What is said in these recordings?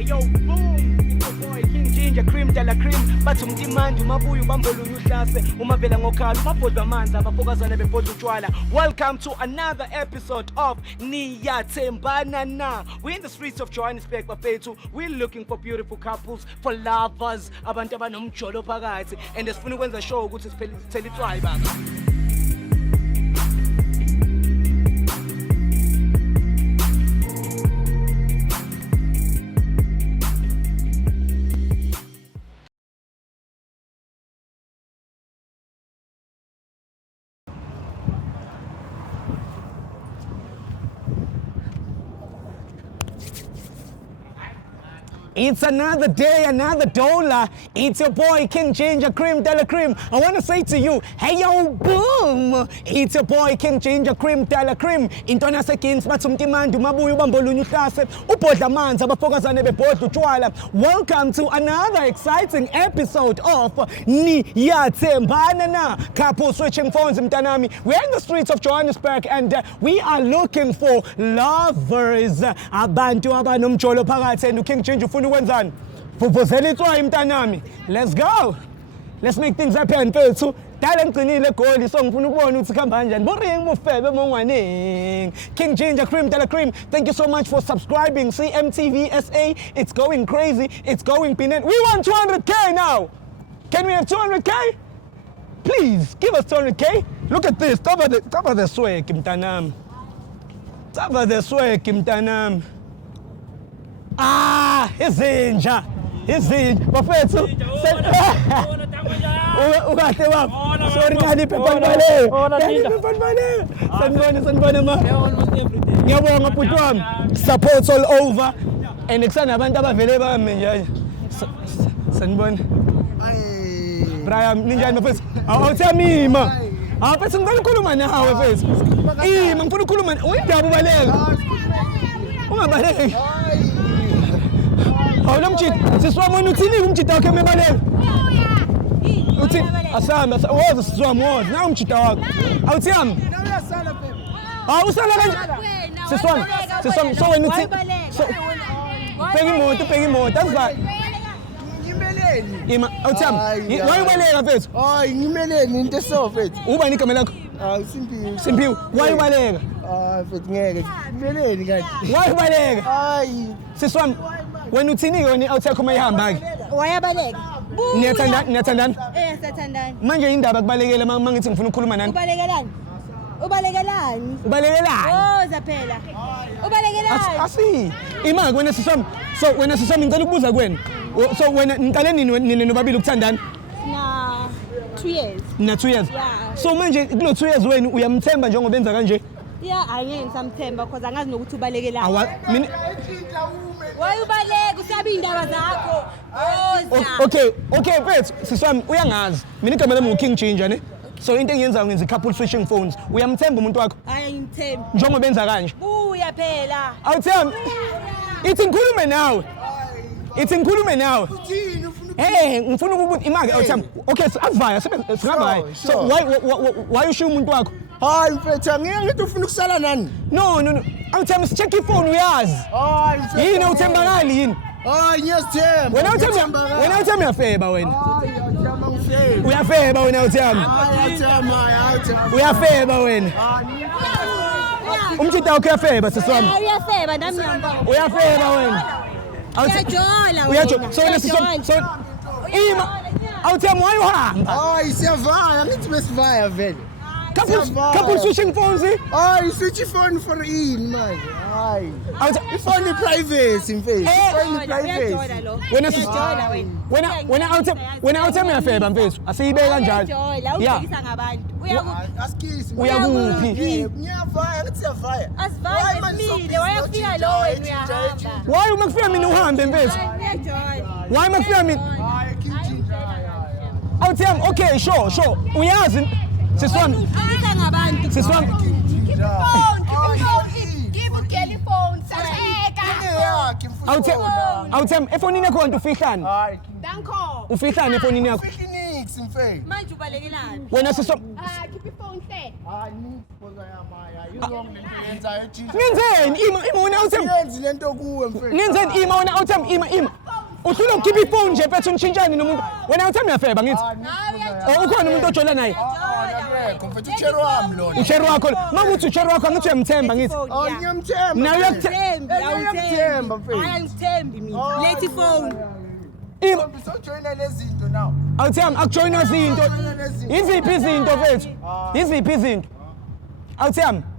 Yo, boom, it's your boy King Ginger, cream de la cream. Bathi umtimandi umabuya ubambolunya uhlase umavela ngokhala umabhodwa amanzi abafokazana bebhodwa utshwala. Welcome to another episode of NIYATHEMBANA NA. We're in the streets of Johannesburg bafethu. We're looking for beautiful couples, for lovers, abantu abanomjolo phakathi, and sifuna ukwenza show ukuthi sithele itswayi baba. It's another day, another dollar. It's your boy King Ginger, cream de la cream. I want to say to you, hey yo, boom. It's your boy King Ginger, cream de la cream. Intona sekins batsumtimandi mabuyu bambolunya uhlase ubhodla amanzi abafokazane bebhodla utshwala. Welcome to another exciting episode of NIYATHEMBANA NA. Couple switching phones mtanami. We're in the streets of Johannesburg and we are looking for lovers. Abantu abanomjolo phakathi and King Ginger ukwenzani vuvuzela itswayi mntanami. Let's go, let's make things happen mfethu. Dala ngcinile egoli so ngifuna ukubona ukuthi khamba kanjani boring mufebe mongwaning. King Ginger, cream de la cream, thank you so much for subscribing. CMTV SA, it's going crazy, it's going peanut. We want 200k now. Can we have 200k? Please give us 200k. Look at this, cover the swag mntanami, cover the swag mntanami. Ah, izinja bafethu ukahle wapha. Sorry ngani phephanibale sanibona ma. Ngiyabonga bhuti wami, support all over and kusana abantu abavele bami nje. Sanibona Brian ninjani bafethu? Awuthami ma. Bafethu ngifuna ukukhuluma nawe bafethu. Ngifuna ukukhuluma uyindaba ubaleka. Ungabaleki. Awula mchita siswami wena uthini umchita wakhe mebaleka uthi asamba woza siswami woza na umchita wakho awuthiyami uyasala phela usala kanje siswami so wena uthi so bheka imoto asiba ngimeleni ima awuthiyami wayibaleka mfethu ngimeleni into so mfethu uba ni igama lakho Simpiwe wayibaleka mfethu ngeke ngimeleni kanti wayibaleka siswami wena uthini yona awuthekho mayihamba ke wayabaleka niyathandana siyathandana manje indaba kubalekela mangithi ngifuna ukukhuluma nani ubalekelani woza phela ubalekelani asi imaki wena siswami so wena siswami ngicela ukubuza kuwena so wena niqale nini nobabili ukuthandana na 2 years yeah. So manje kulo 2 years wena uyamthemba njengoba enza kanje? Yeah, angeke ngisamthemba because angazi nokuthi ubalekelani mina wayubaleka usabe indaba zakho okay mfethu siswami uyangazi mina igama lami uKing Ginger ne, so into engiyenzayo ngenza couple switching phones. Uyamthemba umuntu wakho? Hayi ngimthemba njengoba benza kanje. Buya phela awuthemba ithi ngikhulume nawe uthini ufuna ngifuna ukubuza imali awuthemba. Okay singavaya singavaya so why ushiya umuntu wakho? Hayi mfethu angeke ngithi ufuna ukusala nani? No awuthemba check ifone uyazi. Hayi mfethu yini awuthembakali yini? Hayi ngiyazithemba wena uthemba uyafeba wena. Uyafeba wena uthemba uyafeba wena umchita wakho uyafeba siswami. Uyafeba nami ngiyamba uyafeba wena uyajola so wena siswami so ima awuthemba wayuhamba. Hayi siyavaya ngithi besivaya vele couple switching phones. Hayi switch phone for in man. Hayi ifone privacy mfethu ifone privacy wena awuthemba uyafeba mfethu asiyibeka kanjalo uyabhekisa ngabantu uyakuphi ngiyavaya ngithi siyavaya asivaya emile wayafika lo wena uyahamba why uma kufika mina uhambe mfethu why uma kufika mina awuthemba okay sure uyazi siswami siswami awuthemba efonini yakho nto ufihlani? Hayi danko ufihlani efonini yakho? nix mfethu. Manje ubalekelani? Wena siso Keep your phone there. Nix because I am you wrong lenza ejinja. ngenzeni ima wena awuthembi. Yenzi lento kuwe mfethu. Ngenzeni ima wena awuthembi ima. Uhlula ukhipha ifone nje mfethu unishintshani nomuntu. Wena awuthembi uyafeba ngithi. Ukhona umuntu ojola naye. Akekho mfethu uchero wami lona. Uchero wakho makuthi uchero wakho angithi uyamthemba ngithi. Ngiyamthemba. Nawe uyakuthemba. Ngiyamthemba mfethu. Ayangithembi mina. Lethi phone. Ima bisojoyina lezinto now. Awuthembi akujoyina izinto. Iziphi izinto mfethu? Iziphi izinto?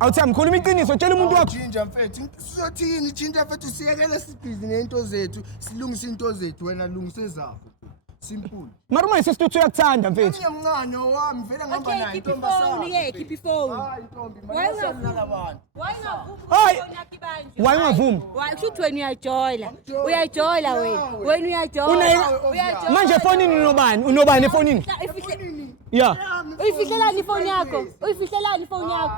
Awuthembi khuluma iqiniso tshela umuntu wakho. Jinja mfethu sizothini jinja mfethu siyekele sibhizi nento zethu silungisa into zethu wena lungise zakho. Simple. Mara uma isisituthu uyakuthanda mfethu. Ngiyamncane wami vele ngihamba naye intombi phone keep your phone. Hayi intombi Why abantu. Why ungavumi? Kushuthi wena uyajola. Uyajola wena uyajola. Manje efonini unobani efonini? Yeah. Uyifihlelani ifone yakho? Uyifihlelani ifone yakho?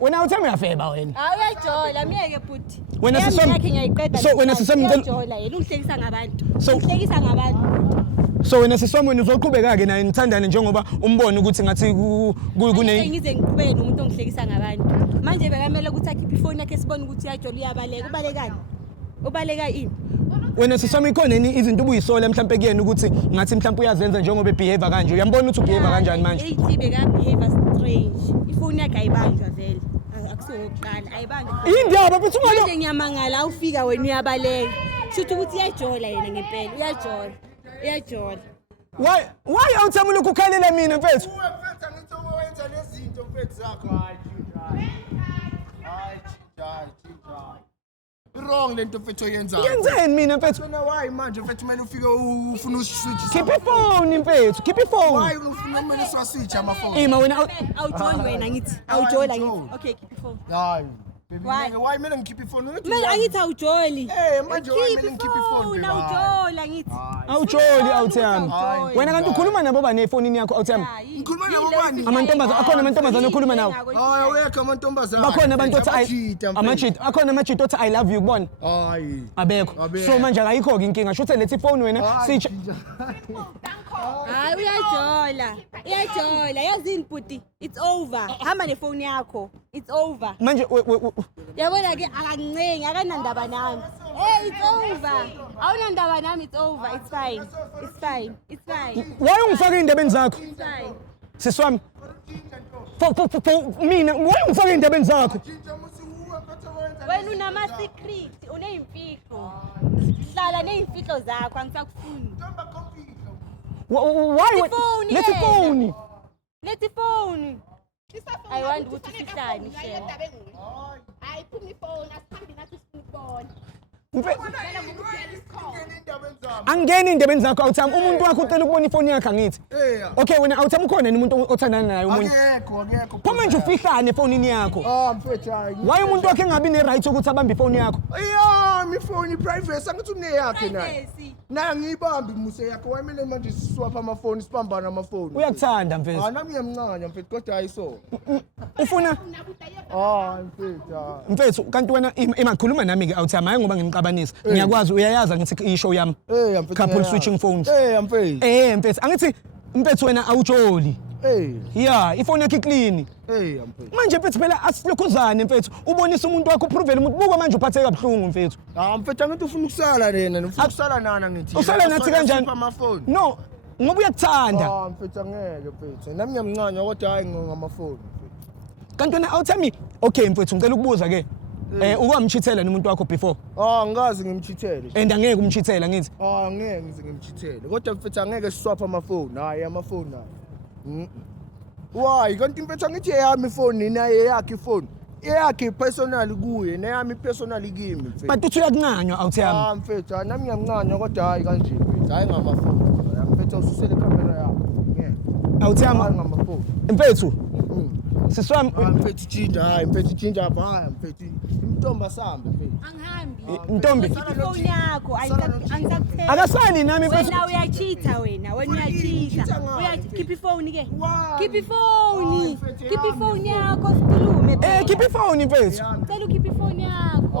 Wena awuthembi uyafeba wena. Uyajola miyeke futhi. Wena yakhe ngiyayiqeda. So wena uyajola yena ungihlekisa ngabantu. Ungihlekisa ngabantu. So wena sisomweni uzoqhubeka ke naye nithandane njengoba umbone ukuthi ngathi kune ngize ngiqhubeke nomuntu ongihlekisa ngabantu. Manje bekamele ukuthi akhiphe ifone yakhe sibone ukuthi uyajola uyabaleka. Ubalekani? Ubaleka ini? Wena sisoma ikhona izinto ubuyisola mhlambe kuyena ukuthi ngathi mhlambe uyazenza njengoba ebehave kanje. Uyambona ukuthi ubehave kanjani manje? Ithi beka behave strange. Ifone yakhe ayibanjwa vele. Akusokuqala ayibanjwa. Indaba futhi ungalo. Manje ngiyamangala awufika wena uyabaleka. Shuthi ukuthi uyajola yena ngempela. Uyajola. Why awuthembi lokhu ukhalela mina mfethu? Uwe mfethu angithi wenza lezinto mfethu zakho hayi jinja. Wrong lento mfethu oyenzayo. Ngenzeni mina mfethu? Wena why manje mfethu kumele ufike ufuna uswitch. Keep ifone mfethu, keep ifone. Why ufuna kumele switch amafoni? Ima wena awujola wena ngithi. Awujola ngithi. Okay keep ifone. Hayi. Why mina ngikhipha ifone? Mina angithi awujoli. Manje why mina ngikhipha ifone? Awujola ngithi. awujoli awuthami. Wena kanti ukhuluma nabo bani efonini yakho awuthami? Ngikhuluma nabo bani? Amantombazana akhona amantombazana okhuluma nawo. Hayi awekho amantombazana. Bakhona abantu othi amachit akhona amachit othi I love you kubona. Hayi. Abekho. So manje akayikho ke inkinga shuthe lethi phone wena sicha. Hayi uyajola. Yazini bhuti. It's over. Hamba nefone yakho. It's over. Manje yabona ke akancengi akanandaba nami. Hey it's over. Awunandaba nami it's over. It's fine. Why ungifaka indebeni zakho? It's fine. Siswami. Mina why ungifaka indebeni zakho? Wena unama secret, uneimfihlo. Hlala neimfihlo zakho angisakufuni. Why? Lethi phone. I want ukuthi sihlane she. Hayi phuma ifone asihambi nathi sifuna Angeni indebeni zakho awuthami umuntu wakho ucela ukubona ifoni yakhe angithi. Okay wena awuthami ukhona umuntu othandana naye umuntu. Akekho. Phoma nje ufihlane efonini yakho. Mfethu hayi. Why umuntu wakhe engabi ne right ukuthi abambe ifoni yakho? Mi phone privacy angithi une yakhe naye. Na ngiyibambi muse yakhe wayimele manje siswapha amafoni sibambana amafoni. Uyakuthanda mfethu. Nami ngiyamncane mfethu kodwa hayiso. Ufuna mfethu kanti wena emakhuluma nami ke awuthami hayi ngoba ngimqabanisa. Ngiyakwazi uyayaza ngithi ishow yami. Couple switching phones. Mfethu. Mfethu angithi mfethu wena awujoli. Yeah, ifoni yakhe clean. Mfethu. Manje mfethu phela asilokhuzane mfethu. Ubonisa umuntu wakho provele umuntu buka manje uphatheka kabuhlungu mfethu. Mfethu angithi ufuna ukusala lena, ufuna ukusala nana ngithi. Usala nathi kanjani? No, ngoba uyakuthanda. Mfethu angeke mfethu. Nami ngiyamncane kodwa hayi ngamafoni. Kanti wena awuthami okay mfethu ngicela ukubuza ke. Ukwamchithela nomuntu wakho before? Ngikazi ngimchithele. And angeke umchithela ngithi? Angeke ngize ngimchithele. Kodwa mfethu angeke siswapha amafoni. Hayi amafoni nayo. Why? Kanti mfethu angithi eyami ifoni naye yakhe ifoni. Eyakhe personal kuye, neyami personal kimi mfethu. But uthi uyakuncanywa awuthami. Mfethu nami ngiyamncanywa kodwa hayi kanje mfethu. Hayi ngamafoni. Mfethu ususele camera yakho. Ngeke. Awuthami ngamafoni. Mfethu. Siswami mfethu jinja hapa mfethu intomba samba mfethu angihambi intombi ifone yakho angisakuthela akasali nami mfethu wena uyachitha wena uyachitha keep ifone ke keep ifone yakho sikhulume keep ifone mfethu cela keep ifone yakho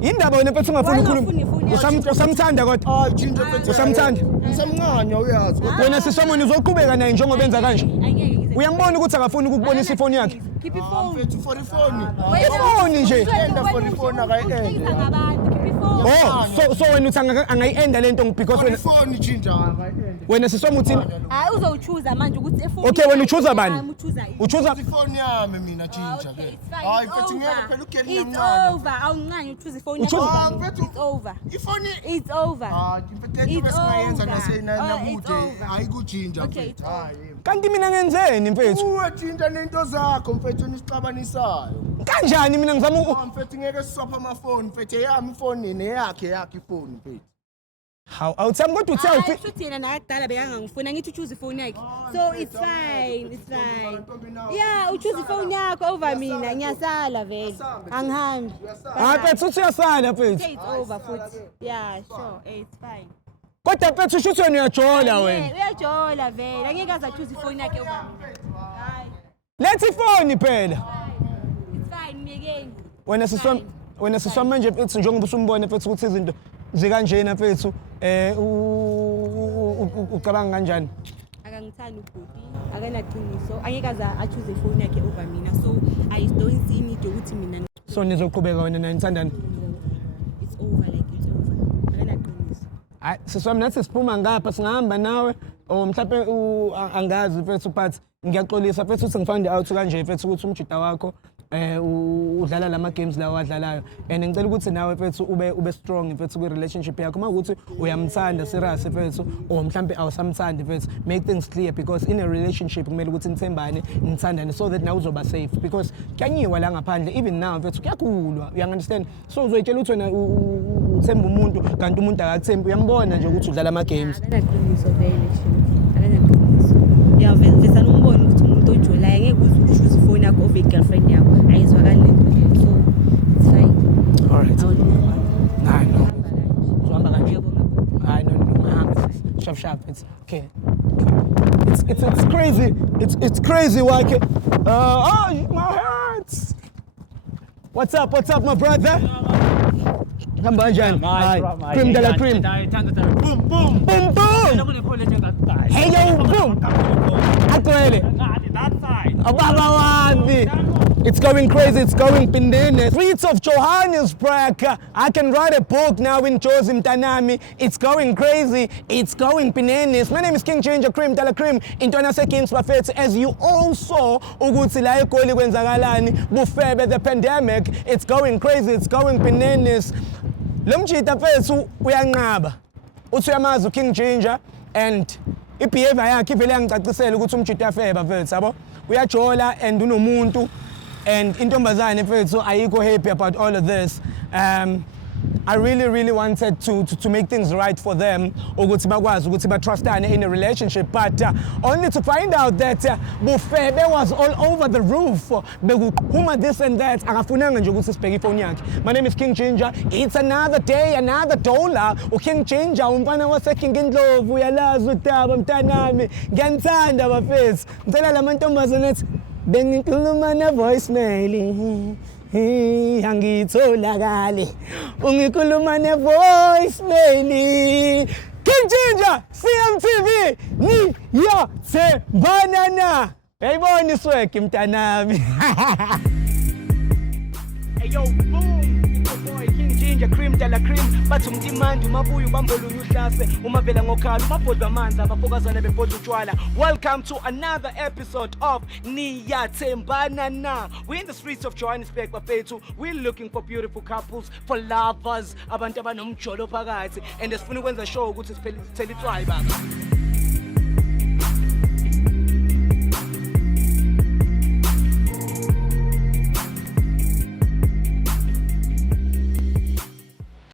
Indaba wena mfethu ungafuni Wangafuni ukukhuluma. ifoni Usamthanda kodwa. Hayi jinja mfethu. Usamthanda? Ngisamncane uyazi. Wena sisomoni uzoqhubeka naye njengoba benza kanje. Angeke ngize. Uyambona ukuthi akafuni ukubonisa ifoni yakhe. Keep your phone. Mfethu for ifoni. Ifoni nje. Enda for ifoni akayiende. Ngabantu, keep your phone. So wena uthi angayienda lento because wena Ifoni jinja akayiende. wena sisoma uthini? Hayi uzochoose manje ukuthi efoni. Okay, wena uchoose bani? Uchoose Ifoni yami mina jinja ke. Hayi mfethu ngeke phela ugeli It's yamncane. over. Awungqanye uchoose ifoni Uchoose- yakho. Mfethu. It's over. Ifoni. It's over. Mfethu It's besingayenza over. nasenabude It's over. ayikujinja Okay, mfethu. it's over. Hayi. kanti mina ngenzeni mfethu? Uwe jinja nento zakho mfethu nisixabanisayo. Kanjani mina ngizama Mfethu ngeke siswapha amafoni mfethu eyami ifoni neyakhe ifoni mfethu. How awuthami kodwa uthe Hayi ufi futhi yena nakudala bekangangifuna ngithi uchoose ifoni yakhe. So it's fine. It's fine. Yeah, uchoose ifoni yakho over mina. Ngiyasala vele. Angihambi. mfethu uthi uyasala mfethu. Okay, it's over futhi. Yeah, sure. It's fine. Kodwa mfethu usho ukuthi wena uyajola wena. Uyajola vele. Angeke aze achoose ifoni yakhe over mina. Hayi. Lethi ifoni phela. It's fine, Megeni. Wena siswa manje mfethu njengoba usumbona mfethu ukuthi izinto zikanjena mfethu ucabanga kanjani? Akangithandi ubhuti, akanaqiniso. Angeke aze achoose ifoni yakhe over mina. So I don't see need ukuthi mina So nizoqhubeka wena naye nithandana? it's over like it's over. Akanaqiniso. Hayi siswa mina nathi siphuma ngapha singahamba nawe or mhlawumbe angazi mfethu but ngiyaxolisa mfethu ukuthi ngifind out kanje mfethu ukuthi umjida wakho udlala lama games lawo adlalayo and ngicela ukuthi nawe mfethu ube strong mfethu kwi relationship yakho mawukuthi uyamthanda serious mfethu or mhlawumbe awusamthandi mfethu make things clear because in a relationship kumele ukuthi nithembane nithandane so that nawe uzoba safe because kuyanyiwa la ngaphandle even now mfethu kuyakulwa you understand so uzoyitshela ukuthi wena uthemba umuntu kanti umuntu akathembi uyambona nje ukuthi udlala ama games Akanaqiniso vele shini. Akanaqiniso. Yeah, vesa umbone ukuthi umuntu ojolayo angeke uchoose ifoni yakho over girlfriend yakho. Ayizwakali lento leyo. So it's fine. all right Hayi no. Uhamba kanje hayi no ngahamba sharp it's okay it's crazy it's crazy wake oh my heart what's up my brother hamba kanjani cream de la cream Boom boom. boom boom hey yo boom agcwele ababa wami it's going crazy, it's going Phinda. Streets of Johannesburg. I can write a book now in Jozi Mtanami. It's going crazy, it's going Phinda. My name is King Changer Cream Tala Cream. Intwana Sekins Buffet. As you all saw, ukuthi la eGoli kwenzakalani, bufebe the pandemic. It's going crazy, it's going Phinda. Lomjita fethu uyanqaba. Uthi uyamazi King Changer and ibehavior yakhe vele yangicacisela ukuthi umjita yafeba fethu, yabo? Uyajola and unomuntu. And intombazane mfethu ayikho happy about all of this. I really wanted to make things right for them ukuthi bakwazi ukuthi batrustane in a relationship but only to find out that bufebe was all over the roof bekuphuma this and that akafunanga nje ukuthi sibheke ifoni yakhe. My name is King Changer. It's another day, another dollar. King Changer umfana waseKing Ndlovu uyalazi udaba mntanami ngiyanthanda bafethu. Ngicela lamantombazane ethi bengikhuluma na voicemail angitholakale ungikhuluma ne voicemail King Changer CMTV NIYATHEMBANA na yayibona isweke mntanami hey yo boom it's your boy King Changer Cream de la Cream bathi umtimandi umabuya ubamboluya uhlase umavela ngokhala umabhodwa amanzi abafokazana bebhodwa utshwala. Welcome to another episode of NIYATHEMBANA na. We're in the streets of Johannesburg bafethu. We're looking for beautiful couples, for lovers, abantu abanomjolo phakathi and sifuna ukwenza show ukuthi sithele itswayi baba.